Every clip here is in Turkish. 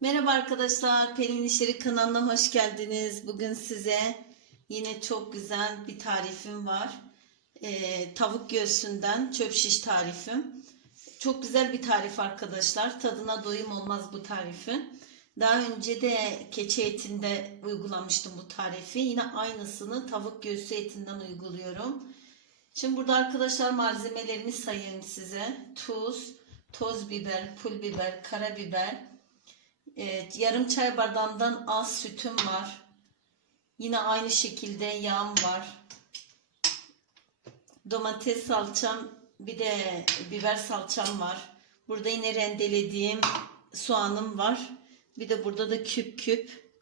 Merhaba arkadaşlar, Pelin İşleri kanalına hoş geldiniz. Bugün size yine çok güzel bir tarifim var. Ee, tavuk göğsünden çöp şiş tarifim. Çok güzel bir tarif arkadaşlar. Tadına doyum olmaz bu tarifin. Daha önce de keçi etinde uygulamıştım bu tarifi. Yine aynısını tavuk göğsü etinden uyguluyorum. Şimdi burada arkadaşlar malzemelerimi sayayım size. Tuz, toz biber, pul biber, karabiber, Evet, yarım çay bardağından az sütüm var. Yine aynı şekilde yağım var. Domates salçam, bir de biber salçam var. Burada yine rendelediğim soğanım var. Bir de burada da küp küp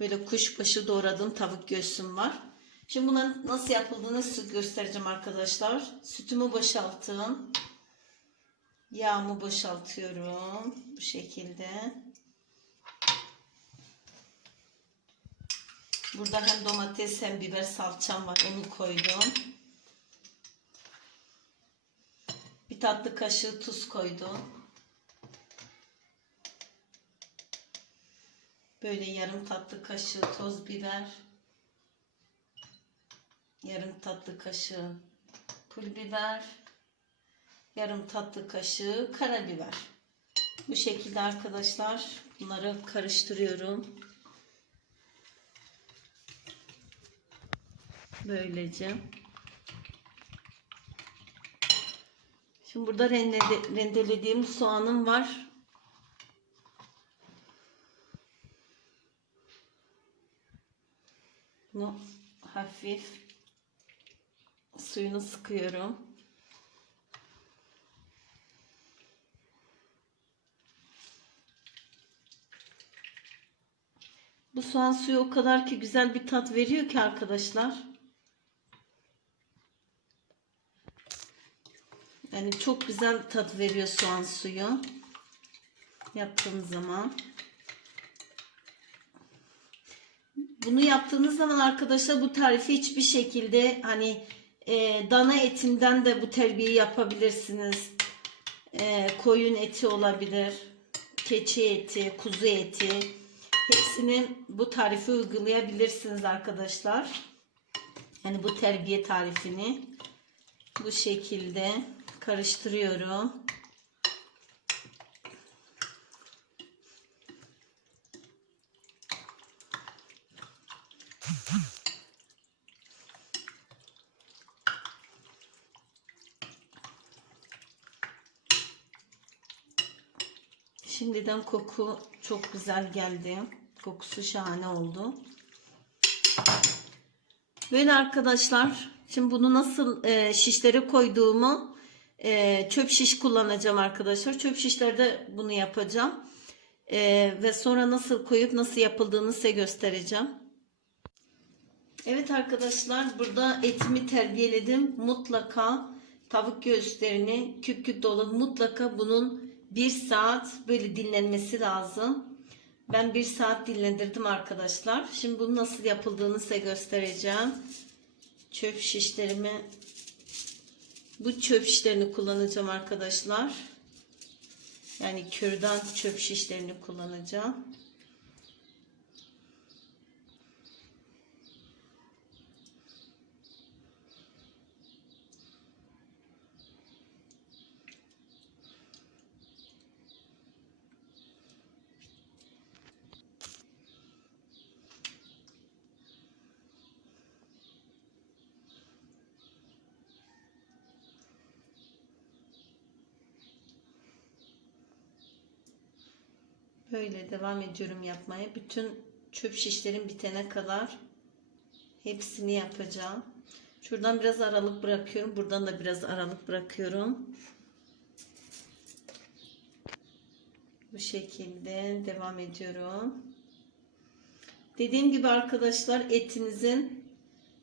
böyle kuşbaşı doğradığım tavuk göğsüm var. Şimdi bunların nasıl yapıldığını size göstereceğim arkadaşlar. Sütümü boşalttım. Yağımı boşaltıyorum. Bu şekilde. Burada hem domates hem biber salçam var. Onu koydum. Bir tatlı kaşığı tuz koydum. Böyle yarım tatlı kaşığı toz biber. Yarım tatlı kaşığı pul biber yarım tatlı kaşığı karabiber. Bu şekilde arkadaşlar bunları karıştırıyorum. Böylece. Şimdi burada rendele, rendelediğim soğanım var. Bunu hafif suyunu sıkıyorum. Bu soğan suyu o kadar ki güzel bir tat veriyor ki arkadaşlar. Yani çok güzel tat veriyor soğan suyu. Yaptığımız zaman. Bunu yaptığınız zaman arkadaşlar bu tarifi hiçbir şekilde hani e, dana etinden de bu terbiyeyi yapabilirsiniz. E, koyun eti olabilir. Keçi eti, kuzu eti. Hepsini bu tarifi uygulayabilirsiniz arkadaşlar. Yani bu terbiye tarifini bu şekilde karıştırıyorum. Şimdiden koku çok güzel geldi. Kokusu şahane oldu. Böyle arkadaşlar. Şimdi bunu nasıl e, şişlere koyduğumu e, çöp şiş kullanacağım arkadaşlar. Çöp şişlerde bunu yapacağım. E, ve sonra nasıl koyup nasıl yapıldığını size göstereceğim. Evet arkadaşlar burada etimi terbiyeledim. Mutlaka tavuk göğüslerini küp küp dolu mutlaka bunun bir saat böyle dinlenmesi lazım. Ben bir saat dinlendirdim arkadaşlar. Şimdi bunu nasıl yapıldığını size göstereceğim. Çöp şişlerimi bu çöp şişlerini kullanacağım arkadaşlar. Yani kürdan çöp şişlerini kullanacağım. Böyle devam ediyorum yapmaya. Bütün çöp şişlerin bitene kadar hepsini yapacağım. Şuradan biraz aralık bırakıyorum. Buradan da biraz aralık bırakıyorum. Bu şekilde devam ediyorum. Dediğim gibi arkadaşlar etinizin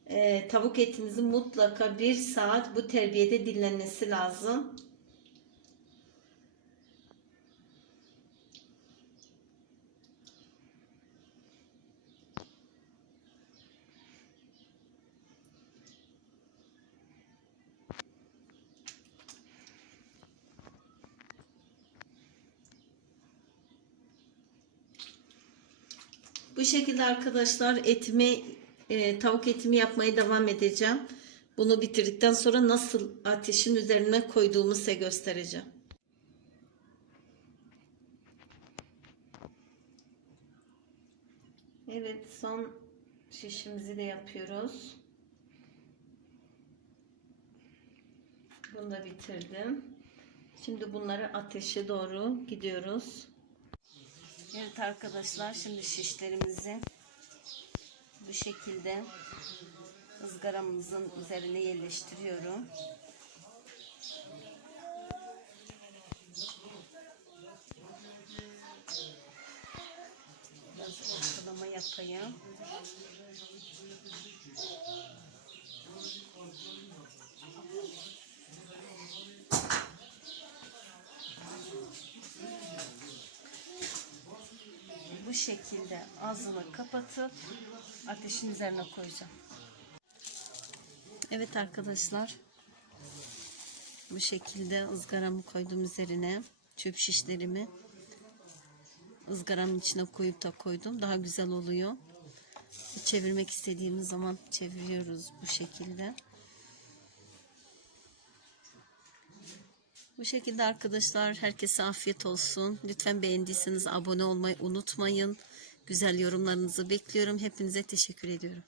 e, tavuk etinizin mutlaka bir saat bu terbiyede dinlenmesi lazım. Bu şekilde arkadaşlar etimi e, tavuk etimi yapmaya devam edeceğim. Bunu bitirdikten sonra nasıl ateşin üzerine koyduğumu size göstereceğim. Evet son şişimizi de yapıyoruz. Bunu da bitirdim. Şimdi bunları ateşe doğru gidiyoruz. Evet arkadaşlar şimdi şişlerimizi bu şekilde ızgaramızın üzerine yerleştiriyorum. Biraz ortalama yapayım. Şekilde ağzını kapatıp ateşin üzerine koyacağım. Evet arkadaşlar. Bu şekilde ızgaramı koydum üzerine. Çöp şişlerimi ızgaranın içine koyup da koydum. Daha güzel oluyor. Çevirmek istediğimiz zaman çeviriyoruz bu şekilde. Bu şekilde arkadaşlar herkese afiyet olsun. Lütfen beğendiyseniz abone olmayı unutmayın. Güzel yorumlarınızı bekliyorum. Hepinize teşekkür ediyorum.